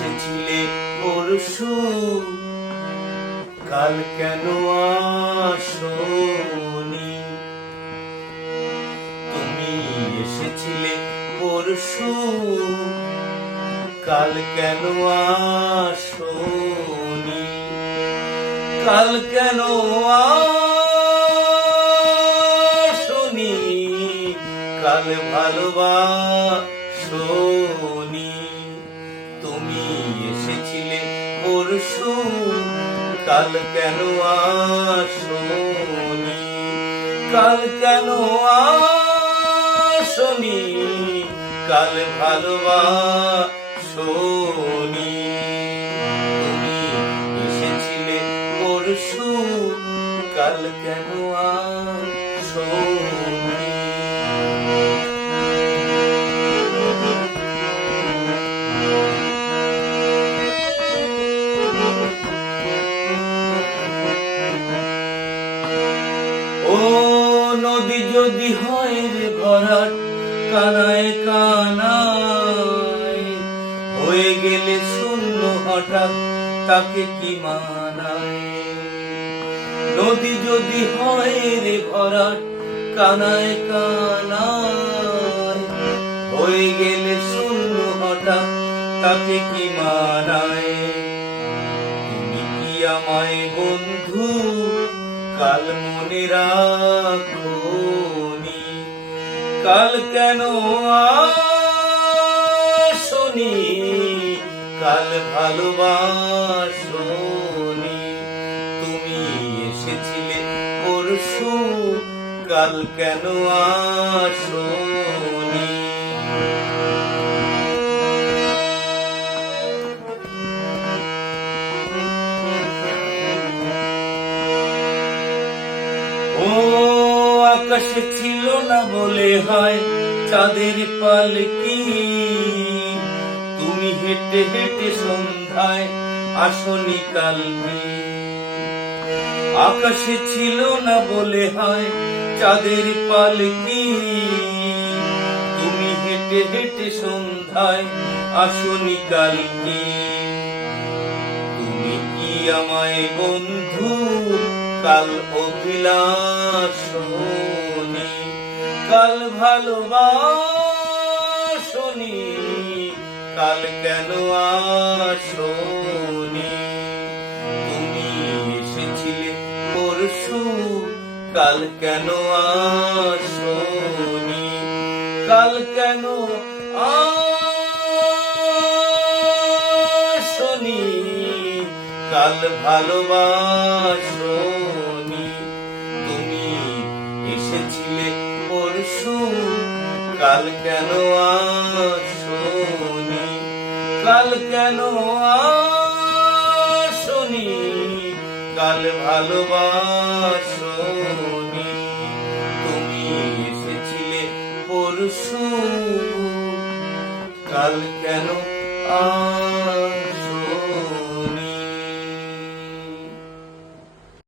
এসেছিলে পরশু, কাল কেন আসোনি? তুমি এসেছিলে পরশু, কাল কেন আসোনি? কাল কেন আসোনি? কাল ভালোবাসোনি? তুমি এসেছিলে পরশু, কাল কেন আসোনি? কাল কেন আসোনি? কাল ভালোবাসোনি? তুমি এসেছিলে পরশু, কাল কেন আসোনি? ও নদী যদি হয় রে ভরাট, কানায় কানায় হয়ে গেলে শূন্য হঠাৎ, তাকে কি মানায়? নদী যদি হয় রে ভরাট, কানায় কানায় হয়ে গেলে শূন্য হঠাৎ, তাকে কি মানায়? তুমি কি আমায় বন্ধু কাল মনে রাখোনি? কাল কেন আসোনি? কাল ভালোবাসোনি? তুমি এসেছিলে পরশু, কাল কেন আসোনি? ও আকাশে ছিল না বলে হয় চাঁদের পালকি, তুমি হেঁটে হেঁটে সন্ধ্যায় আসনি কালকে। আকাশে ছিল না বলে হয় চাঁদের পালকি, তুমি হেঁটে হেঁটে সন্ধ্যায় আসনি কালকে। তুমি কি আমায় বন্ধু কাল অভিলাষোনি? কাল ভালোবাসোনি? কাল কেন আসোনি? তুমি এসেছিলে পরশু, কাল কেন আসোনি? কাল কেন আসোনি? কাল ভালোবাসোনি? তুমি এসেছিলে পরশু, কাল কেন আসোনি? কাল কেন আসোনি? কাল ভালোবাসোনি? তুমি এসেছিলে পরশু, কাল কেন আসোনি?